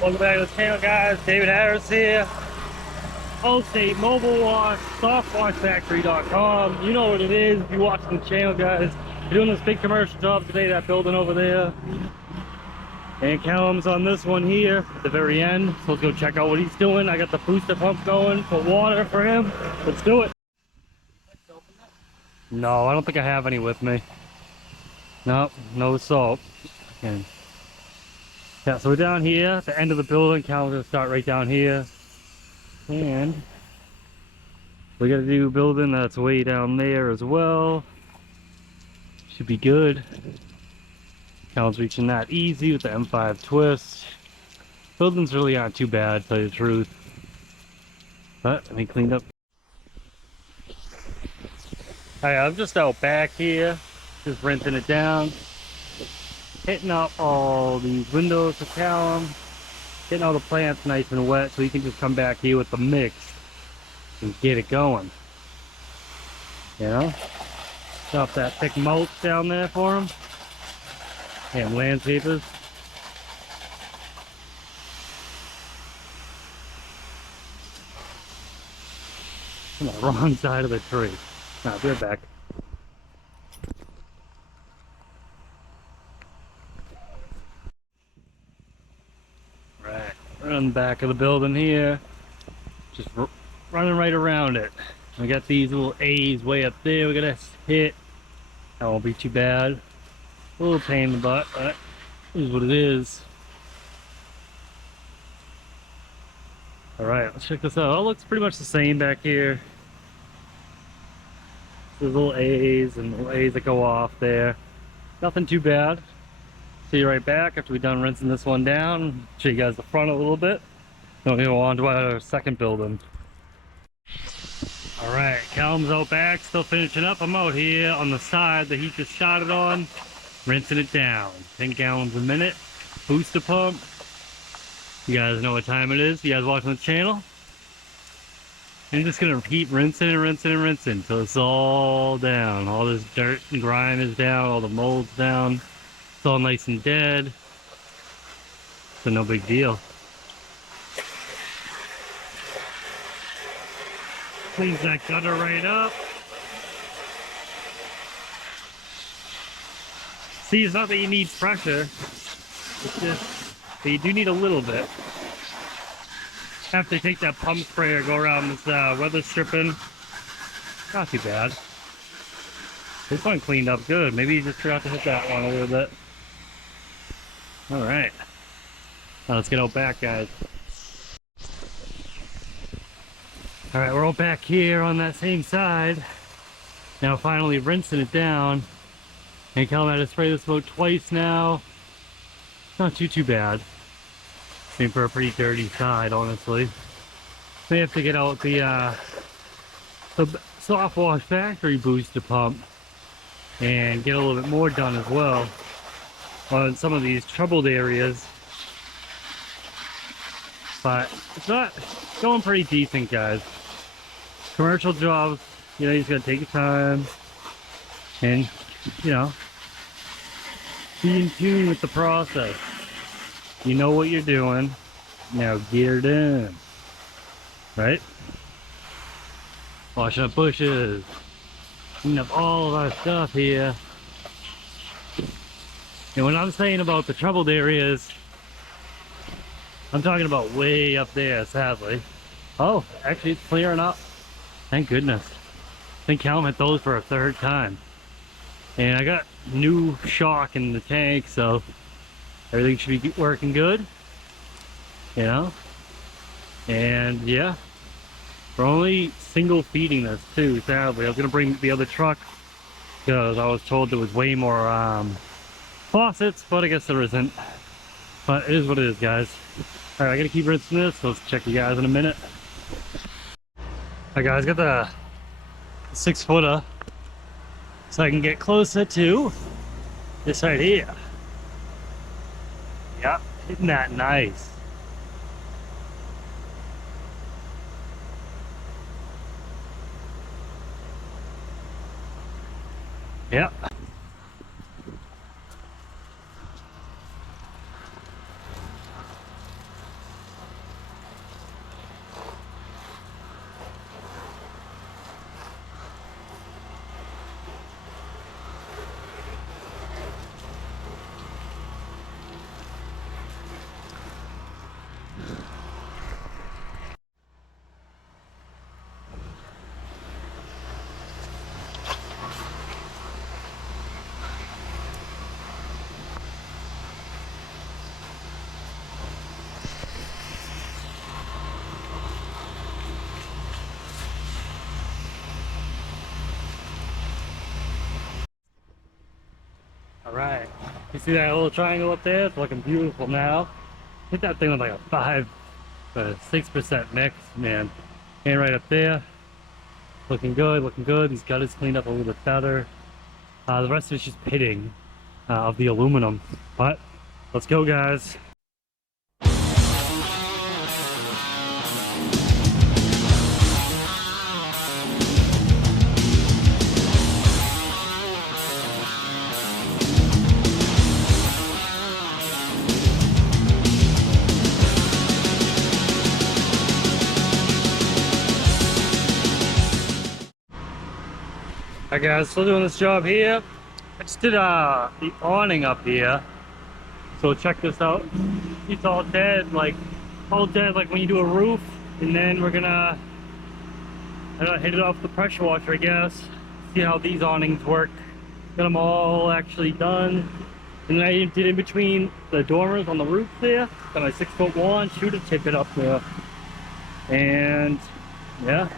Welcome back to the channel, guys. David Harris here. Allstate Mobile Wash, softwashfactory.com. You know what it is if you're watching the channel, guys. We're doing this big commercial job today, that building over there. And Callum's on this one here at the very end. So let's go check out what he's doing. I got the booster pump going for water for him. Let's do it. No, I don't think I have any with me. No, no salt. Okay. Yeah, so we're down here at the end of the building. Callum's gonna start right down here. And we got a new building that's way down there as well. Should be good. Callum's reaching that easy with the M5 twist. Buildings really aren't too bad, to tell you the truth. But I mean, cleaned up. Hi, I'm just out back here, just rinsing it down, hitting up all these windows for Callum, getting all the plants nice and wet so he can just come back here with the mix and get it going. You know? Drop that thick mulch down there for him. And landscapers. I'm on the wrong side of the tree. Nah, be right back. Right, we're on the back of the building here. Just running right around it. We got these little A's way up there we gotta hit. That won't be too bad. A little pain in the butt, but it is what it is. Alright, let's check this out. Oh, it looks pretty much the same back here. There's little A's and little A's that go off there. Nothing too bad. See you right back after we're done rinsing this one down. Show you guys the front a little bit. Then we'll go on to our second building. Alright, Callum's out back, still finishing up. I'm out here on the side that he just started on, rinsing it down. 10 gallons a minute, booster pump. You guys know what time it is, you guys watching the channel. I'm just gonna keep rinsing and rinsing and rinsing until it's all down. All this dirt and grime is down, all the mold's down. It's all nice and dead. So no big deal. Cleans that gutter right up. See, it's not that you need pressure. It's just that you do need a little bit. After you take that pump sprayer, go around this weather stripping. Not too bad. This one cleaned up good. Maybe you just forgot to hit that one a little bit. Alright. Now let's get out back, guys. Alright, we're all back here on that same side. Now finally rinsing it down. And Callum had to spray this about twice now. Not too bad. I mean, for a pretty dirty side, honestly. May have to get out the soft wash factory booster pump and get a little bit more done as well on some of these troubled areas. But it's not going pretty decent, guys. Commercial jobs, you know, you just gotta take your time and, you know, be in tune with the process. You know what you're doing. Now get her done. Right? Washing up bushes. Cleaning up all of our stuff here. And when I'm saying about the troubled areas, I'm talking about way up there, sadly. Oh, actually it's clearing up. Thank goodness. I think Callum hit those for a third time. And I got new shock in the tank, so everything should be working good. You know? And yeah. We're only single feeding this too, sadly. I was gonna bring the other truck because I was told there was way more faucets, but I guess there isn't. But it is what it is, guys. Alright, I gotta keep rinsing this, so let's check you guys in a minute. Alright guys, got the 6-footer so I can get closer to this right here. Yep, hitting that nice. Yep. All right. You see that little triangle up there? It's looking beautiful now. Hit that thing with like a 5 or 6% mix, man. And right up there. Looking good, looking good. These gutters cleaned up a little bit better. The rest of it's just pitting of the aluminum. But let's go, guys. Alright guys, still doing this job here. I just did the awning up here. So check this out. It's all dead like when you do a roof. And then we're gonna hit it off the pressure washer, I guess. See how these awnings work. Got them all actually done. And then I did in between the dormers on the roof there. Got my 6-foot wand, shooter tip it up there. And yeah.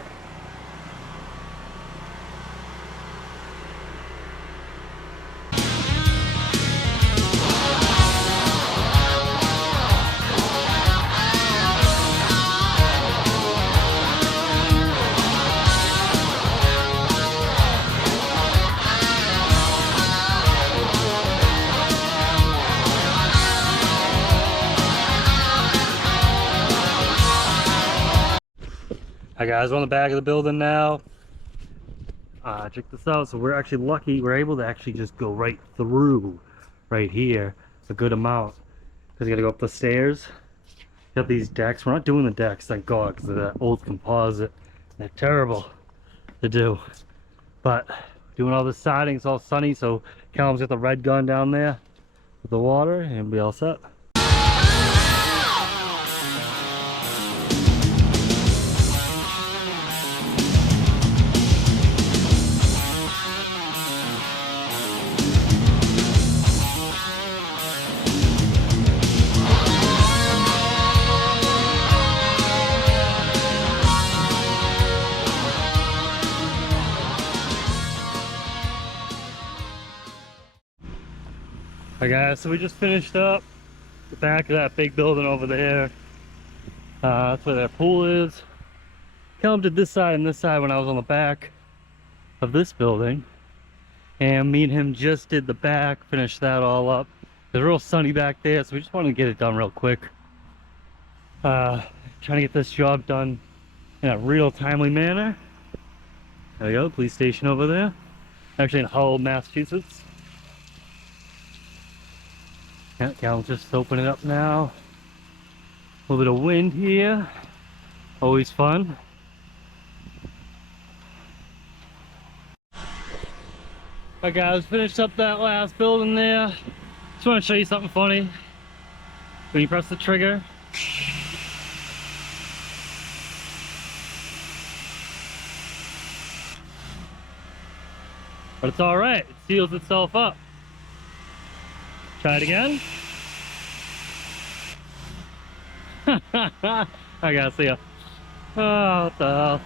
Hi guys, we're on the back of the building now. Check this out. So we're actually lucky. We're able to actually just go right through right here a good amount. Because you gotta go up the stairs. Got these decks. We're not doing the decks, thank God, because they're that old composite. They're terrible to do. But doing all the siding, it's all sunny, so Callum's got the red gun down there with the water, and we'll be all set. Alright guys, so we just finished up the back of that big building over there. That's where their pool is. Callum did this side and this side when I was on the back of this building. And me and him just did the back, finished that all up. It's real sunny back there, so we just wanted to get it done real quick. Trying to get this job done in a real timely manner. There we go, police station over there. Actually in Hull, Massachusetts. Yeah, Callum's just opening it up now. A little bit of wind here. Always fun. Alright guys, finished up that last building there. Just want to show you something funny. When you press the trigger, but it's alright, it seals itself up. Try it again. I gotta see ya. Oh, what the hell.